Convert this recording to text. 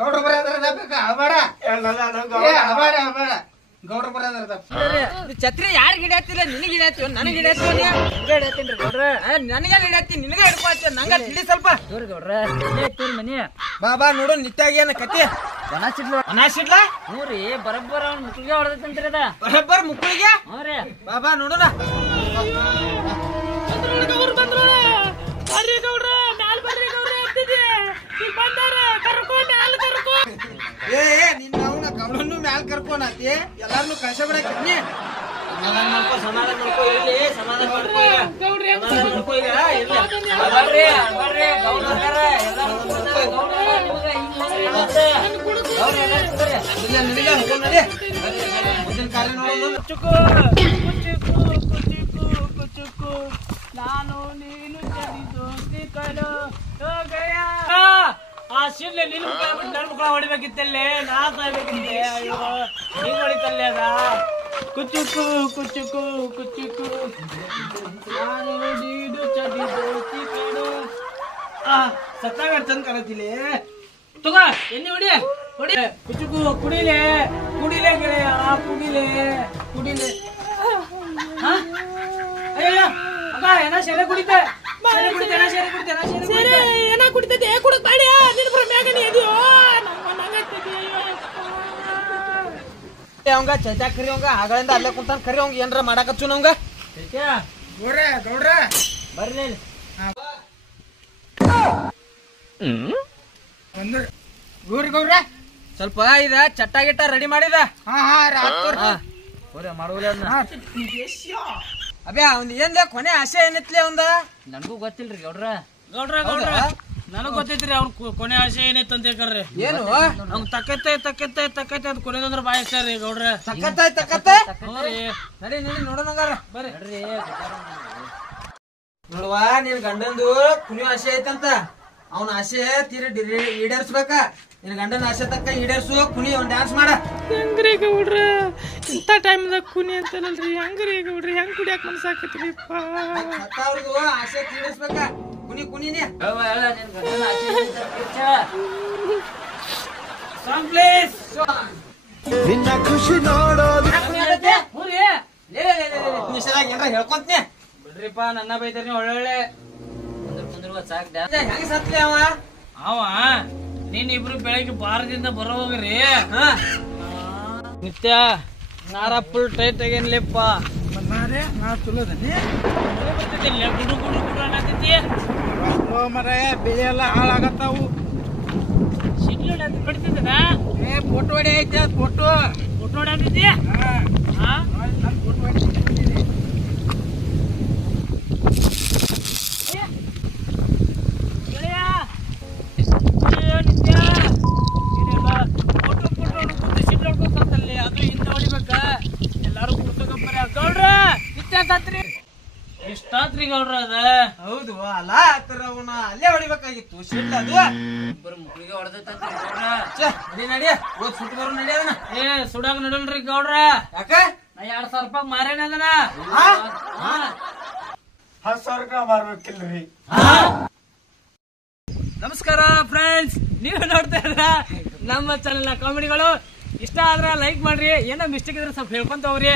ಗೌಡ್ರ ಬರೋದ್ರ ಅಬೇಡ ಗೌಡ್ರ ಬರೋದ್ರ ಛತ್ರಿ ಯಾರು ಗಿಡತ್ತಿಲ್ಲ ನಿನಗೆ ಗಿಡತ್ತೀವ ನನಗೆ ಗಿಡತ್ತೀನಿ ಗೌಡ್ರ ನನಗೆ ಗಿಡತ್ತೀನಿ ನಿನಗೆ ಹಿಡ್ಕೊಳ್ತೀವಿ ನಂಗ ತಿಳಿ ಸ್ವಲ್ಪ ಗೌಡ್ರ ಮನಿ ಬಾ ನೋಡು ನಿತ್ಯಾಗ ಏನ ಕತಿ ಅನಾಸಿಡ್ಲ ಹ್ಞೂ ರೀ ಬರಬ್ಬರ ಅವ್ನ ಮುಕ್ಳಿಗೆ ಹೊಡೆದೈತಂತ್ರಿ ಅದ ಬರಬ್ಬರ್ ಮುಕ್ಳಿಗೆ ಹ್ಞೂ ರೀ ಬಾ ನೋಡೋಣ ಗೌಡನ್ನು ಮ್ಯಾಲ ಕರ್ಕೊಂಡತಿ ಎಲ್ಲಾರನು ಕಳ್ಸ ಬಿಡಕ್ಕೆ ಸಮಾಧಾನ ಮಾಡ್ಕೊ ಇಲ್ಲಿ ಸಮಾಧಾನ ಮಾಡ್ಕೊ ನಾನು ನೀನು ಆ ಶಿರ್ಲೆ ನಿನ್ ಮುಖ ನನ್ ಮುಖ ಹೊಡಿಬೇಕಿತ್ತಲ್ಲೇ ನಾ ಸಾಯ್ಬೇಕಿತ್ತೆ ಅಯ್ಯೋ ನೀನ್ ಹೊಡಿತಲ್ಲೇ ಅದ ಕುಚುಕು ಕುಚುಕು ಕುಚುಕು ನಾನು ನೀನು ಚಡಿದೋಸ್ತಿ ಕಣೋ ಸತ್ತಾಗ ಚಂದ ಕಾಣತಿಲೆ ತಗೋ ಎಣ್ಣೆ ಹೊಡಿ ಕುಚುಕು ಕುಡಿಲೆ ಗೆಳೆಯ ಕುಡಿಲೆ ಅಯ್ಯೋ ಅಕ್ಕ ಏನ ಶೆರೆ ಕುಡಿತೆ ಅವಂಗ ಚೈತಾ ಕರಿ ಅವಂಗ ಆಗಳಿಂದ ಅಲ್ಲೇ ಕುಂತಾನ ಕರಿ ಅವಂಗ ಏನ್ರ ಮಾಡಾಕಚ್ಚು ನವಂಗ ಗೌಡ್ರ ಬರ್ಲಿ ಗೌಡ್ರ ಸ್ವಲ್ಪ ಇದ ಚಟ್ಟ ಗಿಟ್ಟ ರೆಡಿ ಮಾಡಿದ ಮಾಡುವಲ್ಲ ಅಬ್ಯಾ ಅವ್ನ ಏನ್ಲ ಕೊನೆ ಆಸೆ ಏನೈತ್ಲಿ ಅವಂದ ನನಗೂ ಗೊತ್ತಿಲ್ರಿ ಗೌಡ್ರ ನನಗ್ ಗೊತ್ತೈತ್ರಿ ಅವ್ನ ಕೊನೆ ಆಸೆ ಏನೈತ್ ಅಂತ ಹೇಳ್ರಿ ಏನು ಅವ್ನ ತಕ್ಕತ್ತೆ ಅಂತ ಕೊನೆದಂದ್ರ ಬಾಯಿಸ್ತಾರ್ರಿ ಗೌಡ್ರ ತಕ್ಕತ್ತೆ ನಡಿ ನೋಡೋಣಂಗಾರ ಬರ್ರಿ ನೋಡುವ ನಿನ್ ಗಂಡಂದು ಕುಣಿಯೋ ಆಸೆ ಐತಂತ ಅವನ ಆಸೆ ಈಡೇರ್ಸ್ಬೇಕ ನಿನ್ ಗಂಡನ ಆಸೆ ತಕ್ಕ ಈಡೇರ್ಸು ಕುಣಿ ಅವ್ನ ಡ್ಯಾನ್ಸ್ ಮಾಡ ಹೆಂಗ್ರಿ ಗೌಡ್ರ ಇಂಥ ಟೈಮ್ದಾಗ ಕುನಿ ಅಂತಲ್ರಿ ಹೆಂಗ್ರಿ ಗೌಡ್ರಿ ಹೆಂಗ್ ಕುಡಿಯಾಕ ಮನ್ಸಾಕತ್ರಿಪ್ಪ ಅವ್ರದು ಆಸೆ ಈಡೇರ್ಸ್ಬೇಕ ಕುಣಿನೇ ನಿನ್ ಗಂಡನ ಆಸೆ ನಿನ್ನ ಖುಷಿ ನೋಡೋದು ಹೇಳ್ಕೊಂತೀನಿ ಬಿಡ್ರಿಪ್ಪ ನನ್ನ ಬೈತಾರಿ ಒಳ್ಳೊಳ್ಳೆ ಹೆಂಗ ಸತ್ಲಿ ಅವ ನೀನ್ ಇಬ್ರು ಬೆಳಗ್ಗೆ ಬಾರದಿಂದ ಬರೋಗ್ರಿ ನಿತ್ಯ ನಾರ ಫುಲ್ ಟೈಟ್ ಆಗೇನ್ಲಿಪ್ಪ ನಾ ತುಲದನಿ ಗುಡು ಗುಡು ಗುಡು ಅನ್ನತೈತಿ ಮರ ಬೆಳೆ ಎಲ್ಲ ಹಾಳಾಗತ್ತಾವು ಸಿಗ್ಲ ಬಿಡ್ತಿದ್ದನ ಫೋಟೋ ಹೊಡಿ ಐತೆ ಫೋಟೋ ಹೊಡ್ಯಾಕತ್ತಿ ಇಷ್ಟಾತ್ರಿ ಗೌಡ್ರ ಅದ ಹೌದು ಅಲ್ಲ ಅವನ ಅಲ್ಲೇ ಹೊಡಿಬೇಕಾಗಿತ್ತು ಶಿಡ್ಲ ಅದು ಮುಕ್ಳಿಗೆ ಹೊಡೆದೈತಂತ್ರಿ ನಡಿ ಓದ್ ಸುಟ್ಟು ಬರೋ ನಡಿ ಅದನ್ನ ಸುಡಾಗ ನಡಲ್ರಿ ಗೌಡ್ರ ಯಾಕ ನಾ 2000 ರೂಪಾಯಿ ಮಾರೇನ ಅದನ್ನ 10,000 ರೂಪಾಯಿ ಮಾರ್ಬೇಕಿಲ್ರಿ ನಮಸ್ಕಾರ ಫ್ರೆಂಡ್ಸ್, ನೀವು ನೋಡ್ತಾ ಇದ್ರ ನಮ್ಮ ಚಾನೆಲ್ ನ ಕಾಮಿಡಿಗಳು. ಇಷ್ಟ ಆದ್ರೆ ಲೈಕ್ ಮಾಡ್ರಿ, ಏನೋ ಮಿಸ್ಟೇಕ್ ಇದ್ರೆ ಸ್ವಲ್ಪ ಹೇಳ್ಕೊಂತ ಹೋಗ್ರಿ.